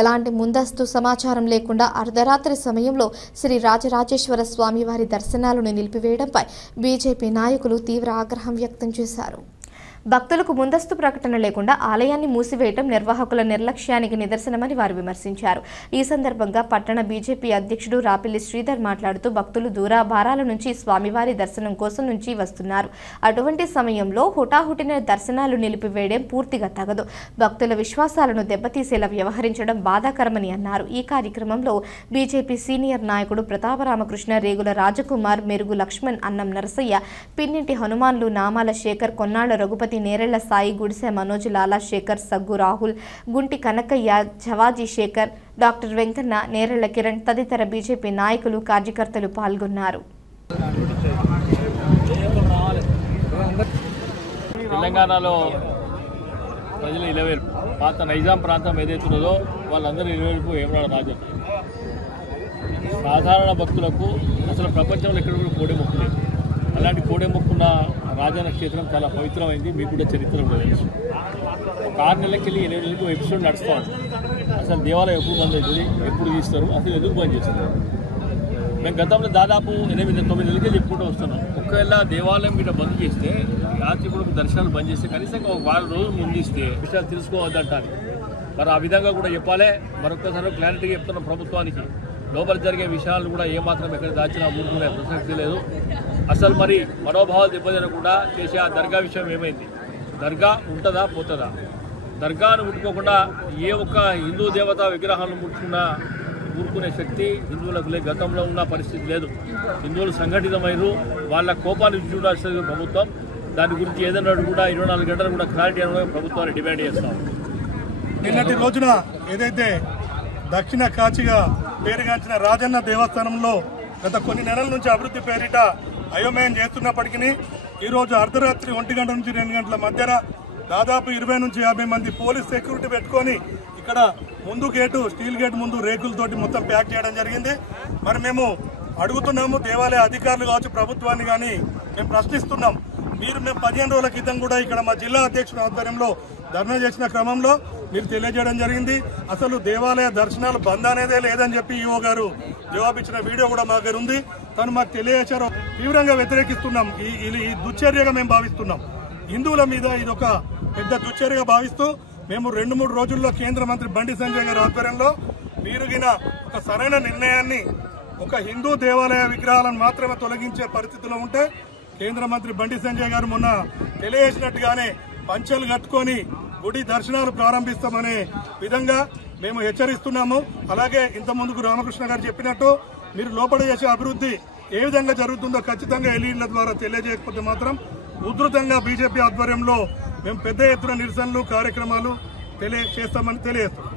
ఎలాంటి ముందస్తు సమాచారం లేకుండా అర్ధరాత్రి సమయంలో శ్రీ రాజరాజేశ్వర స్వామి వారి దర్శనాలను నిలిపివేయడంపై బీజేపీ నాయకులు తీవ్ర ఆగ్రహం వ్యక్తం చేశారు. భక్తులకు ముందస్తు ప్రకటన లేకుండా ఆలయాన్ని మూసివేయడం నిర్వాహకుల నిర్లక్ష్యానికి నిదర్శనమని వారు విమర్శించారు. ఈ సందర్భంగా పట్టణ బీజేపీ అధ్యక్షుడు రాపిల్లి శ్రీధర్ మాట్లాడుతూ భక్తులు దూరాభారాల నుంచి స్వామివారి దర్శనం కోసం నుంచి వస్తున్నారు. అటువంటి సమయంలో హుటాహుటిన దర్శనాలు నిలిపివేయడం పూర్తిగా తగదు. భక్తుల విశ్వాసాలను దెబ్బతీసేలా వ్యవహరించడం బాధాకరమని అన్నారు. ఈ కార్యక్రమంలో బీజేపీ సీనియర్ నాయకుడు ప్రతాపరామకృష్ణ, రేగుల రాజకుమార్, మెరుగు లక్ష్మణ్, అన్నం నరసయ్య, పిన్నింటి హనుమాన్లు, నామాల శేఖర్, కొన్నాళ్ల రఘుపతి, నేరెళ్ల సాయి, గుడిసె మనోజ్, లాలా శేఖర్, సగ్గు రాహుల్, గుంటి కనకయ్య, జవాజీ శేఖర్, డాక్టర్ వెంకన్న, నేరెళ్ల కిరణ్ తదితర బీజేపీ నాయకులు, కార్యకర్తలు పాల్గొన్నారు. తెలంగాణలో ప్రజల ఇలవేల్పు పాత నైజాం ప్రాంతం ఏదైతున్నదో వాళ్ళందరూ ఇలవేల్పు ఏమన్నాడు రాజు. సాధారణ భక్తులకు అసలు ప్రపంచంలో ఎక్కడ కూడా కోడే మొక్కు లేదు. అలాంటి కోడే మొక్కున్న రాజన్న క్షేత్రం చాలా పవిత్రమైంది. మీకు కూడా చరిత్ర తెలుసు. ఒక 6 నెలలకి వెళ్ళి 8 నెలలకు ఎపిసోడ్ నడుస్తూ ఉంది. అసలు దేవాలయం ఎప్పుడు బంద్ అవుతుంది, ఎప్పుడు తీస్తారు, అసలు ఎందుకు బంద్ చేస్తారు? మేము గతంలో దాదాపు 8-9 నెలలకే చెప్పుకుంటూ వస్తున్నాం. ఒకవేళ దేవాలయం మీద బంద్ చేస్తే, రాత్రి కూడా దర్శనాలు బంద్ చేస్తే కనీసం ఒక 4 రోజులు ముందు ఇస్తే విషయాలు తెలుసుకోవద్దంటారు. మరి ఆ విధంగా కూడా చెప్పాలి. మరొకసారి క్లారిటీగా చెప్తున్న ప్రభుత్వానికి, లోపల జరిగే విషయాలు కూడా ఏమాత్రం ఎక్కడ దాచినా ఊరుకునే ప్రసక్తి లేదు. అసలు మరి మనోభావాలు దెబ్బతినకుండా చేసే ఆ దర్గా విషయం ఏమైంది? దర్గా ఉంటుందా పోతుందా? దర్గాను ముట్టుకోకుండా ఏ ఒక్క హిందూ దేవతా విగ్రహాలను ముట్టుకున్నా ఊరుకునే శక్తి హిందువులకు లేదు. గతంలో ఉన్న పరిస్థితి లేదు. హిందువులు సంఘటితమైరు. వాళ్ళ కోపాన్ని చూడాల్సిన ప్రభుత్వం. దాని గురించి ఏదైనా కూడా 24 గంటలు కూడా క్లారిటీ అనేది ప్రభుత్వాన్ని డిమాండ్ చేస్తాం. నిన్నటి రోజున ఏదైతే దక్షిణ కాశీగా పేరుగాంచిన రాజన్న దేవస్థానంలో గత కొన్ని నెలల నుంచి అభివృద్ధి పేరిట అయోమయం చేస్తున్నప్పటికీ ఈరోజు అర్ధరాత్రి 1 గంట నుంచి 2 గంటల మధ్యన దాదాపు 20 నుంచి 50 మంది పోలీస్ సెక్యూరిటీ పెట్టుకొని ఇక్కడ ముందు గేటు, స్టీల్ గేట్ ముందు రేకులతోటి మొత్తం ప్యాక్ చేయడం జరిగింది. మరి మేము అడుగుతున్నాము, దేవాలయ అధికారులు కావచ్చు, ప్రభుత్వాన్ని కానీ మేము ప్రశ్నిస్తున్నాం. మేము 15 రోజుల క్రితం కూడా ఇక్కడ మా జిల్లా అధ్యక్షుడు ఆధ్వర్యంలో ధర్నా చేసిన క్రమంలో మీరు తెలియజేయడం జరిగింది. అసలు దేవాలయ దర్శనాలు బంద్ అనేదే లేదని చెప్పి ఈఓ గారు జవాబిచ్చిన వీడియో కూడా మా దగ్గర ఉంది. తను మాకు తెలియజేశారు. తీవ్రంగా వ్యతిరేకిస్తున్నాం. ఈ దుశ్చర్యగా మేము భావిస్తున్నాం. హిందువుల మీద ఇదొక పెద్ద దుశ్చర్యగా భావిస్తూ మేము 2-3 రోజుల్లో కేంద్ర మంత్రి బండి సంజయ్ గారి ఆధ్వర్యంలో మీరుగిన ఒక సరైన నిర్ణయాన్ని, ఒక హిందూ దేవాలయ విగ్రహాలను మాత్రమే తొలగించే పరిస్థితిలో ఉంటే కేంద్ర మంత్రి బండి సంజయ్ గారు మొన్న తెలియజేసినట్టుగానే పంచెలు కట్టుకొని గుడి దర్శనాలు ప్రారంభిస్తామనే విధంగా మేము హెచ్చరిస్తున్నాము. అలాగే ఇంత ముందుకు రామకృష్ణ గారు చెప్పినట్టు మీరు లోపల చేసే అభివృద్ధి ఏ విధంగా జరుగుతుందో ఖచ్చితంగా ఎల్ఈడీల ద్వారా తెలియజేయకపోతే మాత్రం ఉధృతంగా బీజేపీ ఆధ్వర్యంలో మేము పెద్ద ఎత్తున నిరసనలు, కార్యక్రమాలు చేస్తామని తెలియజేస్తున్నాం.